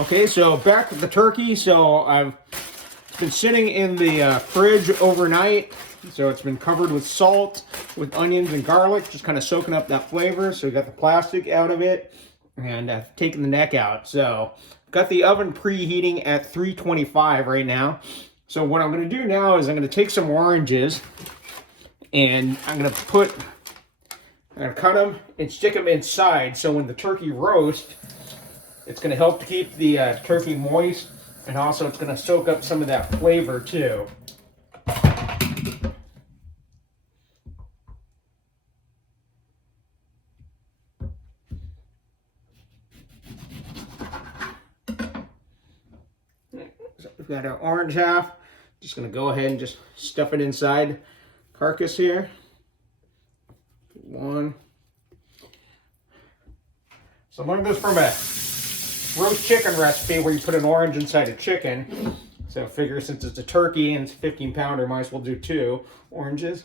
Okay, so back with the turkey. So it's been sitting in the fridge overnight. So it's been covered with salt, with onions and garlic, just kind of soaking up that flavor. So we got the plastic out of it and taking the neck out. So got the oven preheating at 325 right now. So what I'm going to do now is I'm going to take some oranges and I'm going to cut them and stick them inside. So when the turkey roasts, it's going to help to keep the turkey moist, and also it's going to soak up some of that flavor too. So we've got our orange half. Just going to go ahead and just stuff it inside carcass here. One. So I'm learning this from a roast chicken recipe where you put an orange inside a chicken. So I figure since it's a turkey and it's a 15 pounder, might as well do 2 oranges.